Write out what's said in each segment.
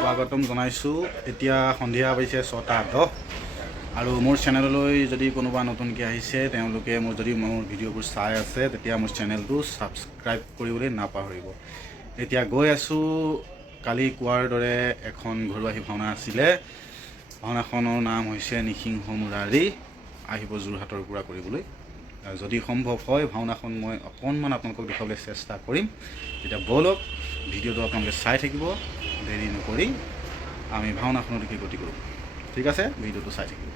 স্বাগতম জনাইছোঁ। এতিয়া সন্ধিয়া হৈছে 6:10 আৰু মোৰ চেনেললৈ যদি কোনোবা নতুনকৈ আহিছে তেওঁলোকে যদি মোৰ ভিডিঅ'বোৰ চাই আছে তেতিয়া মোৰ চেনেলটো ছাবস্ক্ৰাইব কৰিবলৈ নাপাহৰিব। এতিয়া গৈ আছোঁ কালি কোৱাৰ দৰে এখন ঘৰুৱা ভাওনা আছিলে। ভাওনাখনৰ নাম হৈছে নিসিংহ মুৰাৰী, আহিব যোৰহাটৰ পৰা কৰিবলৈ। যদি সম্ভৱ হয় ভাওনাখন মই অকণমান আপোনালোকক দেখুৱাবলৈ চেষ্টা কৰিম। এতিয়া ব'লক ভিডিঅ'টো আপোনালোকে চাই থাকিব, দেৰি নকৰি আমি ভাওনাখনৰ দিশে গতি কৰোঁ। ঠিক আছে, ভিডিঅ'টো চাই থাকিব।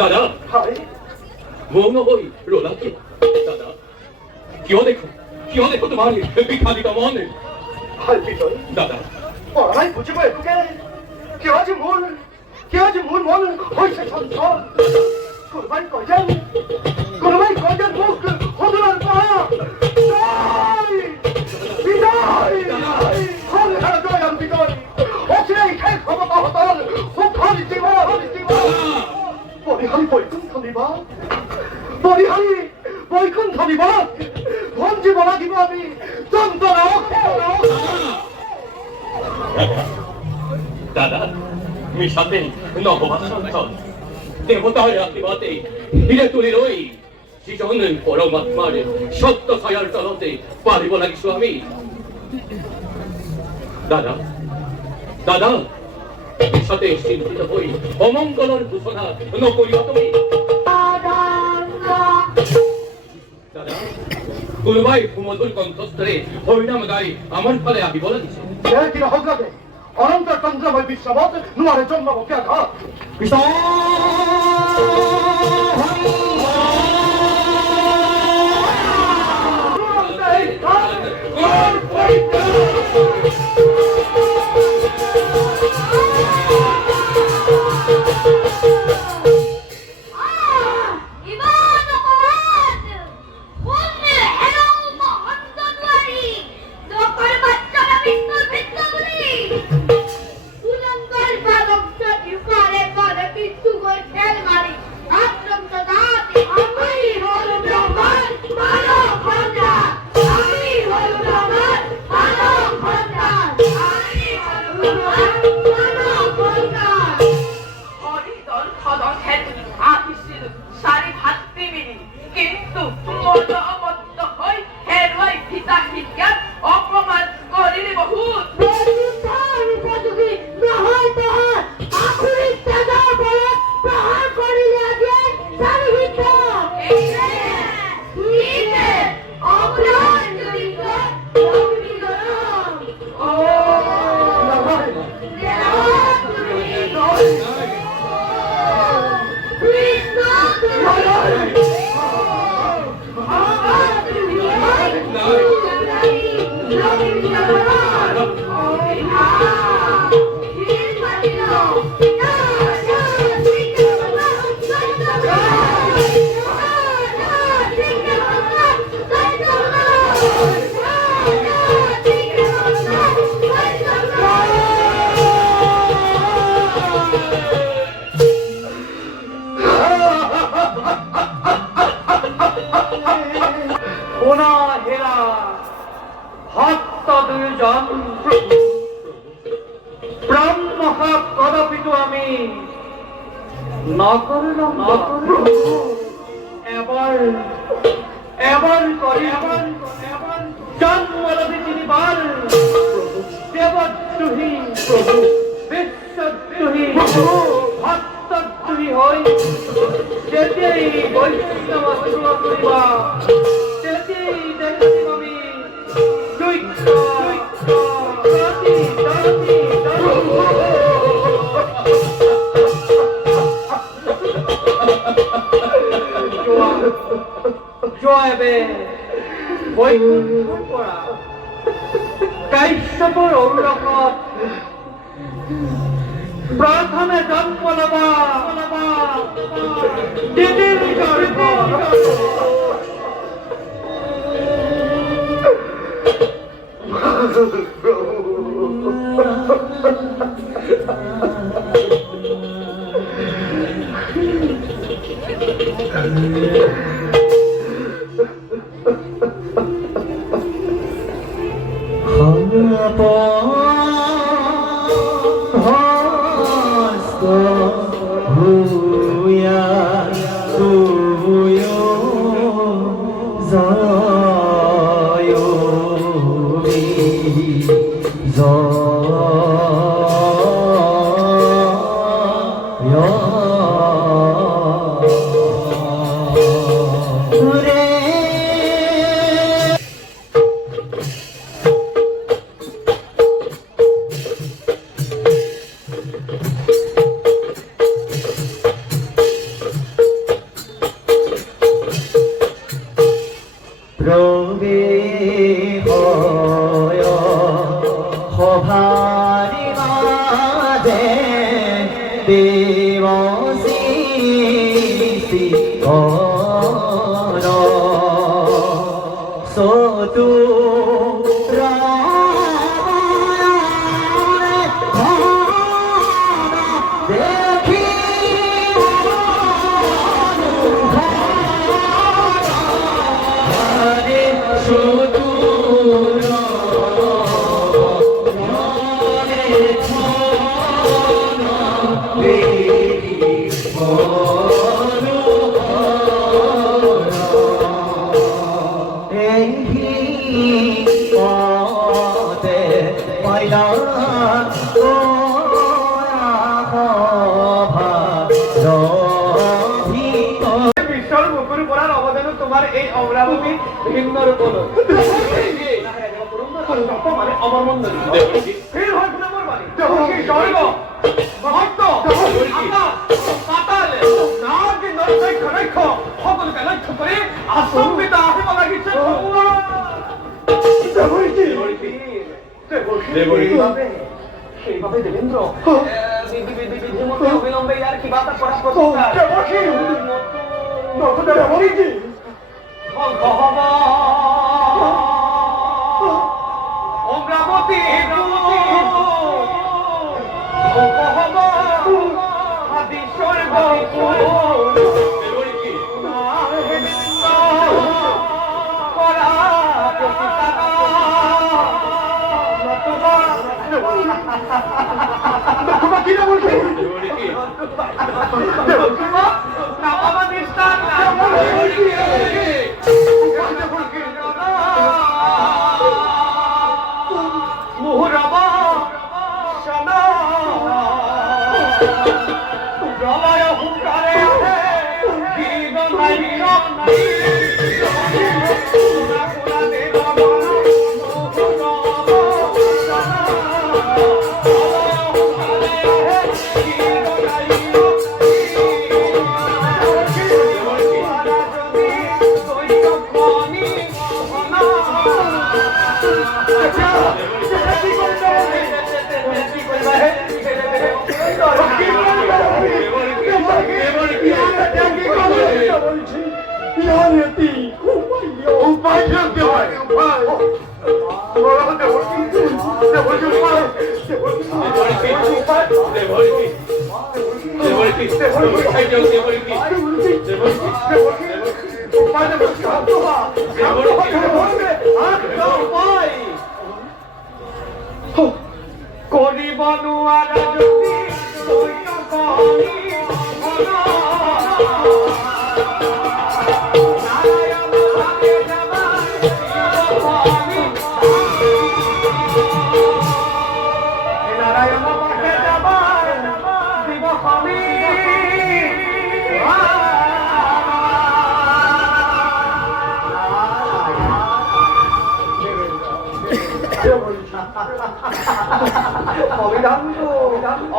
দাদা মৌন হৈ ৰলা কি দাদা? কিয় দেখো তোমাৰ বিখাদিত মন দাদা? পৰাই বুজিব একোকে কিয় যে মোৰ মন হৈছে চঞ্চল। কোনোবাই কয় যেন মোক সদনৰ পৰা বৈকুণ্ঠ বিবাদ ভঞ্জিব লাগিব আমি যন্ত্ৰণা। দাদা মিছাতে নভবা চঞ্চল দেৱতাৰ আশীৰ্বাদে হিৰে তুলি লৈ যিজন পৰমাত্মাৰ সত্য ছায়াৰ তলতে পাৰিব লাগিছো আমি। দাদা মিছাতে চিন্তিত হৈ অমংগলৰ ঘোষণা নকৰিবা তুমি। দাদা কোনোবাই সুমধুৰ কণ্ঠস্বৰে হৰিনাম গাই আমাৰ ফালে আহিব লাগিছে। কি নহওক লাগে অনন্ত চন্দ্ৰময় বিশ্বত নোৱাৰে জন্ম বকে আঘাত কৃষ্ণ प्रथमे जन्म लबा অমরাবতী ভিন্নর বলো মানে অমর মন্দির ফির হয় আমার বাড়ি স্বর্গ মহত্ব পাতাল না যে নরসাই খরাইখ সকলকে লক্ষ্য করে আসম্বিত আহিব লাগিছে সেইভাবে দেবেন্দ্র বিধিমতে অবিলম্বে আর কি বাতা করা অমরাবতী আদি স্বর্গ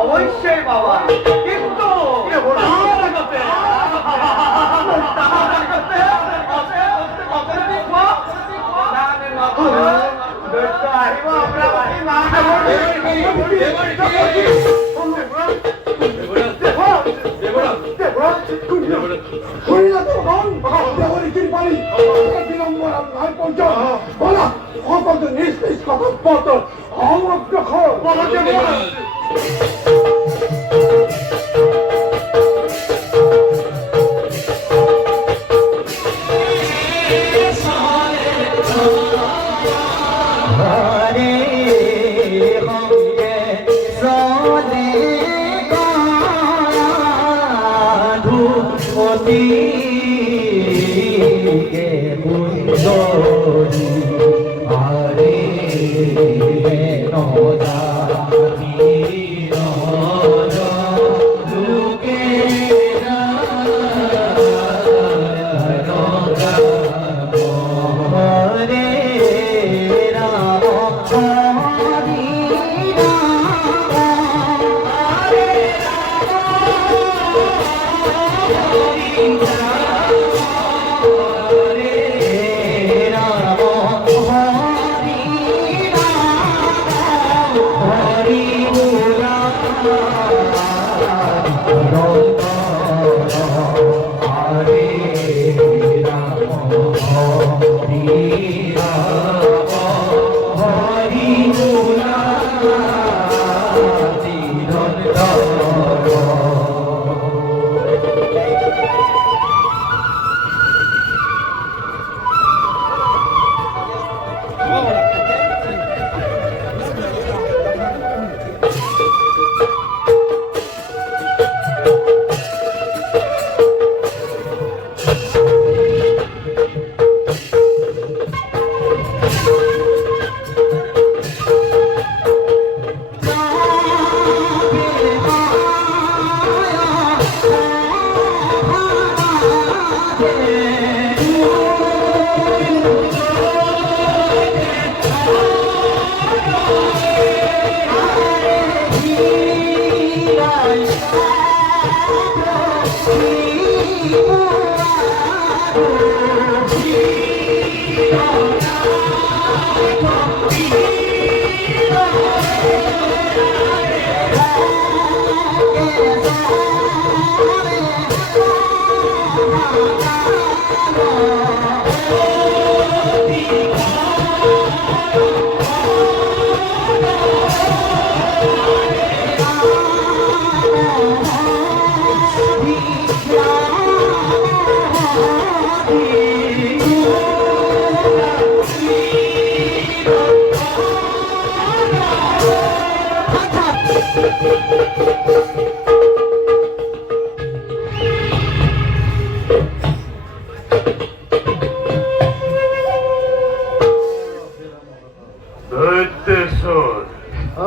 অবশ্যই বাবা কিন্তু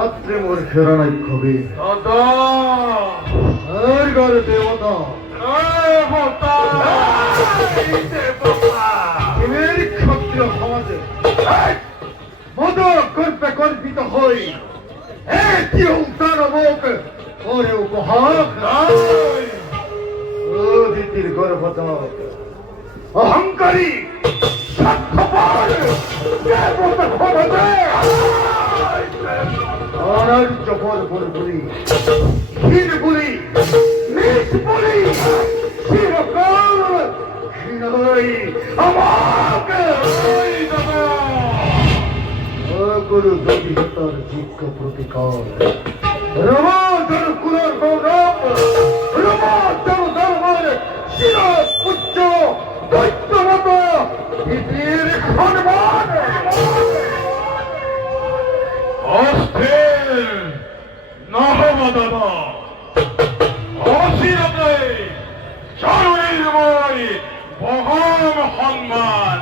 আপনি মোর ফেরানাই খবি আর ঘরে দেবতা এর ক্ষত্রিয় সমাজে মদ কল্পে কল্পিত হই কি তার মুখ ওরে উপহার দিতির গর্ভতা অহংকারী স্বার্থপর দেবতা ক্ষমতা অনার্য বল বলি ক্ষীর বলি নিজ বলি চিরকাল ক্ষীণই আমাকে গুরু যদি তার যোগ্য প্রতিকার রমাধর কুলের গৌরব রমাধর ধর্মের শির উচ্চ দৈত্যমত পৃথিবীর সম্মান অস্থির নহবদানা অস্থিরতে চারুনির্ময় মহান সম্মান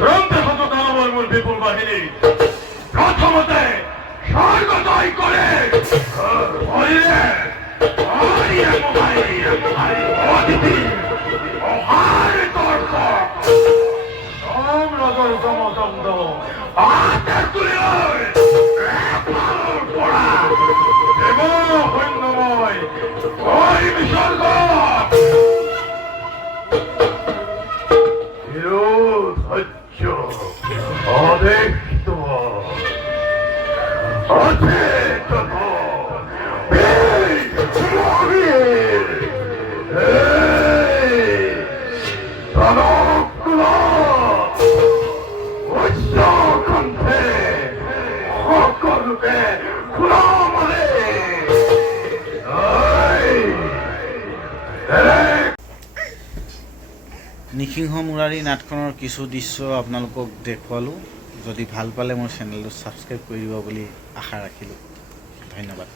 গ্রন্থে শত দানবের মূল বিপুল বাহিনী প্রথমতে স্বর্গ জয় করে অতিথি অহার তর্ক সম্রাজর সমচন্দ হাতের তুলে পড়া এবং সৈন্যময় ওই বিসর্গ অদেখিত অচেতন কণ্ঠে সকলকে নিসিংহ মুৰাৰী নাটখনৰ কিছু দৃশ্য আপোনালোকক দেখুৱালোঁ। যদি ভাল পালে মোৰ চেনেলটো ছাবস্ক্ৰাইব কৰি দিব বুলি আশা ৰাখিলোঁ। ধন্যবাদ।